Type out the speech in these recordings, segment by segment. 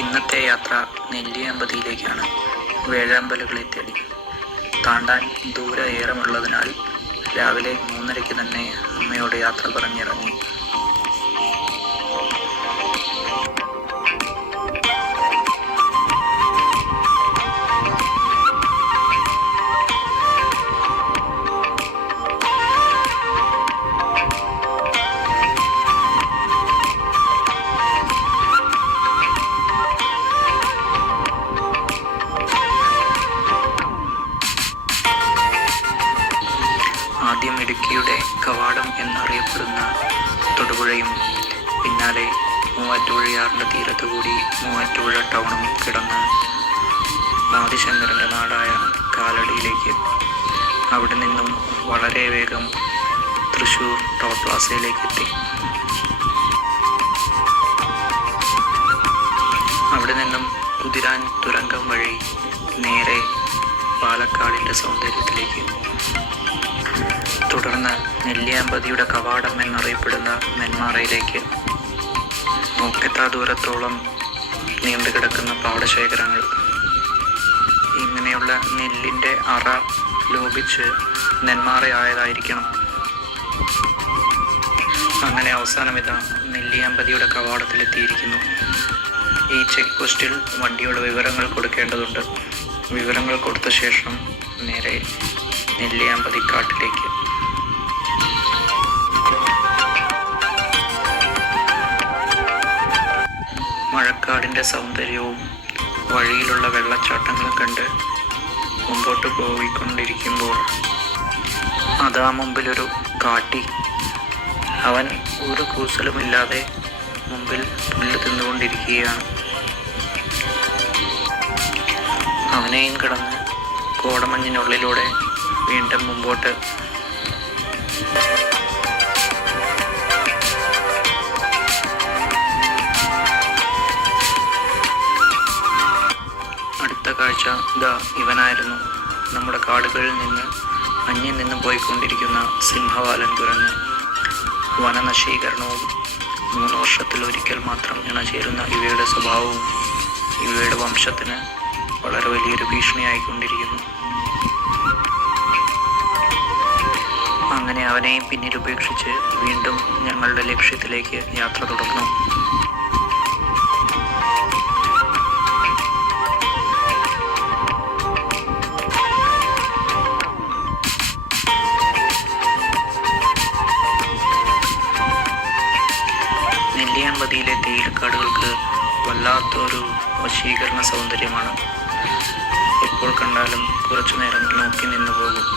ഇന്നത്തെ യാത്ര നെല്ലിയാമ്പതിയിലേക്കാണ്. വേഴാമ്പലുകളെ തേടി. താണ്ടാൻ ദൂരം ഏറെയുള്ളതിനാൽ രാവിലെ 3:30 തന്നെ അമ്മയോട് യാത്ര പറഞ്ഞിറങ്ങി. ആദ്യം ഇടുക്കിയുടെ കവാടം എന്നറിയപ്പെടുന്ന തൊടുപുഴയും പിന്നാലെ മൂവാറ്റുപുഴയാറിൻ്റെ തീരത്തുകൂടി മൂവാറ്റുപുഴ ടൗണും കിടന്ന് ആദിശങ്കരൻ്റെ നാടായ കാലടിയിലേക്ക്, അവിടെ നിന്നും വളരെ വേഗം തൃശ്ശൂർ ടോൾ പ്ലാസയിലേക്ക് എത്തി. അവിടെ നിന്നും കുതിരാൻ തുരങ്കം വഴി നേരെ പാലക്കാടിൻ്റെ സൗന്ദര്യത്തിലേക്ക്, തുടർന്ന് നെല്ലിയാമ്പതിയുടെ കവാടം എന്നറിയപ്പെടുന്ന നെന്മാറയിലേക്ക്. നോക്കെത്താ ദൂരത്തോളം നീണ്ടുകിടക്കുന്ന പാടശേഖരങ്ങൾ, ഇങ്ങനെയുള്ള നെല്ലിൻ്റെ അറ ലോപിച്ച് നെന്മാറയായതായിരിക്കണം. അങ്ങനെ അവസാനം ഇതാ നെല്ലിയാമ്പതിയുടെ കവാടത്തിലെത്തിയിരിക്കുന്നു. ഈ ചെക്ക് പോസ്റ്റിൽ വണ്ടിയുടെ വിവരങ്ങൾ കൊടുക്കേണ്ടതുണ്ട്. വിവരങ്ങൾ കൊടുത്ത ശേഷം നേരെ നെല്ലിയാമ്പതി കാട്ടിലേക്ക്. മഴക്കാടിൻ്റെ സൗന്ദര്യവും വഴിയിലുള്ള വെള്ളച്ചാട്ടങ്ങളും കണ്ട് മുമ്പോട്ട് പോയിക്കൊണ്ടിരിക്കുമ്പോൾ അതാ മുമ്പിലൊരു കാട്ടി. അവൻ ഒരു കൂസലുമില്ലാതെ മുമ്പിൽ പുല്ല് തിന്നുകൊണ്ടിരിക്കുകയാണ്. അവനെയും കടന്ന് കോടമഞ്ഞിനുള്ളിലൂടെ വീണ്ടും മുമ്പോട്ട്. അടുത്ത കാഴ്ച ഇതാ ഇവനായിരുന്നു. നമ്മുടെ കാടുകളിൽ നിന്ന് അന്യം നിന്നും പോയിക്കൊണ്ടിരിക്കുന്ന സിംഹവാലൻ കുരങ്ങ്. വനനശീകരണവും 3 വർഷത്തിലൊരിക്കൽ മാത്രം ഇണചേരുന്ന ഇവയുടെ സ്വഭാവവും ഇവയുടെ വംശത്തിന് വളരെ വലിയൊരു ഭീഷണിയായിക്കൊണ്ടിരിക്കുന്നു. അങ്ങനെ അവനെയും പിന്നിൽ ഉപേക്ഷിച്ച് വീണ്ടും ഞങ്ങളുടെ ലക്ഷ്യത്തിലേക്ക് യാത്ര തുടർന്നു. നെല്ലിയാമ്പതിയിലെ തേയിലക്കാടുകൾക്ക് വല്ലാത്തൊരു വശീകരണ സൗന്ദര്യമാണ്. എപ്പോൾ കണ്ടാലും കുറച്ചു നേരം നോക്കി നിന്നു പോകും.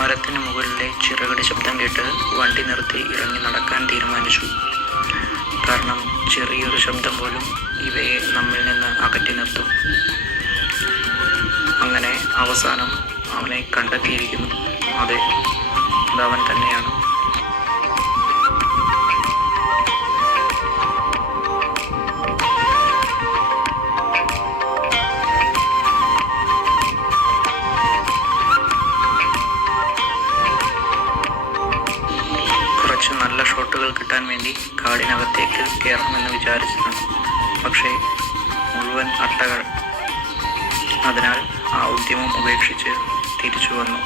മരത്തിന് മുകളിലെ ചിറകടി ശബ്ദം കേട്ട് വണ്ടി നിർത്തി ഇറങ്ങി നടക്കാൻ തീരുമാനിച്ചു. കാരണം ചെറിയൊരു ശബ്ദം പോലും ഇവയെ നമ്മിൽ നിന്ന് അകറ്റി നിർത്തും. അങ്ങനെ അവസാനം അവനെ കണ്ടെത്തിയിരിക്കുന്നു. അതെ, അതവൻ തന്നെയാണ്. നല്ല ഷോട്ടുകൾ കിട്ടാൻ വേണ്ടി കാടിനകത്തേക്ക് കയറണമെന്ന് വിചാരിച്ചിരുന്നു. പക്ഷേ മുഴുവൻ അട്ടകൾ. അതിനാൽ ആ ഉദ്യമം ഉപേക്ഷിച്ച് തിരിച്ചു വന്നു.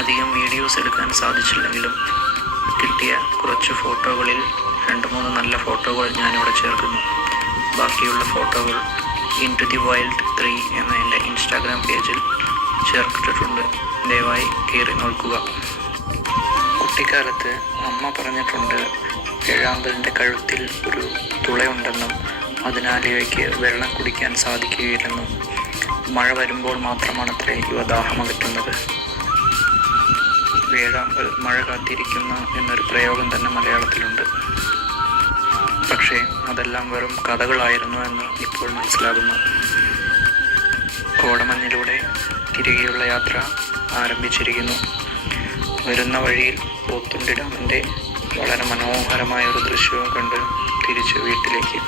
അധികം വീഡിയോസ് എടുക്കാൻ സാധിച്ചില്ലെങ്കിലും കിട്ടിയ കുറച്ച് ഫോട്ടോകളിൽ 2-3 നല്ല ഫോട്ടോകൾ ഞാനിവിടെ ചേർക്കുന്നു. ബാക്കിയുള്ള ഫോട്ടോകൾ ഇൻടു ദി വൈൽഡ് 3 എന്ന എൻ്റെ ഇൻസ്റ്റാഗ്രാം പേജിൽ ചേർത്തിട്ടുണ്ട്. ദയവായി കയറി നോക്കുക. കുട്ടിക്കാലത്ത് അമ്മ പറഞ്ഞിട്ടുണ്ട്, വേഴാമ്പലിൻ്റെ കഴുത്തിൽ ഒരു തുളയുണ്ടെന്നും അതിനാൽ ഇവയ്ക്ക് വെള്ളം കുടിക്കാൻ സാധിക്കുകയില്ലെന്നും. മഴ വരുമ്പോൾ മാത്രമാണത്രേ ഇവ ദാഹമകറ്റുന്നത്. വേഴാമ്പൽ മഴ കാത്തിരിക്കുന്ന എന്നൊരു പ്രയോഗം തന്നെ മലയാളത്തിലുണ്ട്. പക്ഷേ അതെല്ലാം വെറും കഥകളായിരുന്നു എന്ന് ഇപ്പോൾ മനസ്സിലാകുന്നു. കോടമഞ്ഞിലൂടെ തിരികെയുള്ള യാത്ര ആരംഭിച്ചിരിക്കുന്നു. വരുന്ന വഴിയിൽ പോത്തുണ്ടി ഡാമിൻ്റെ വളരെ മനോഹരമായ ഒരു ദൃശ്യവും കണ്ട് തിരിച്ച് വീട്ടിലേക്ക്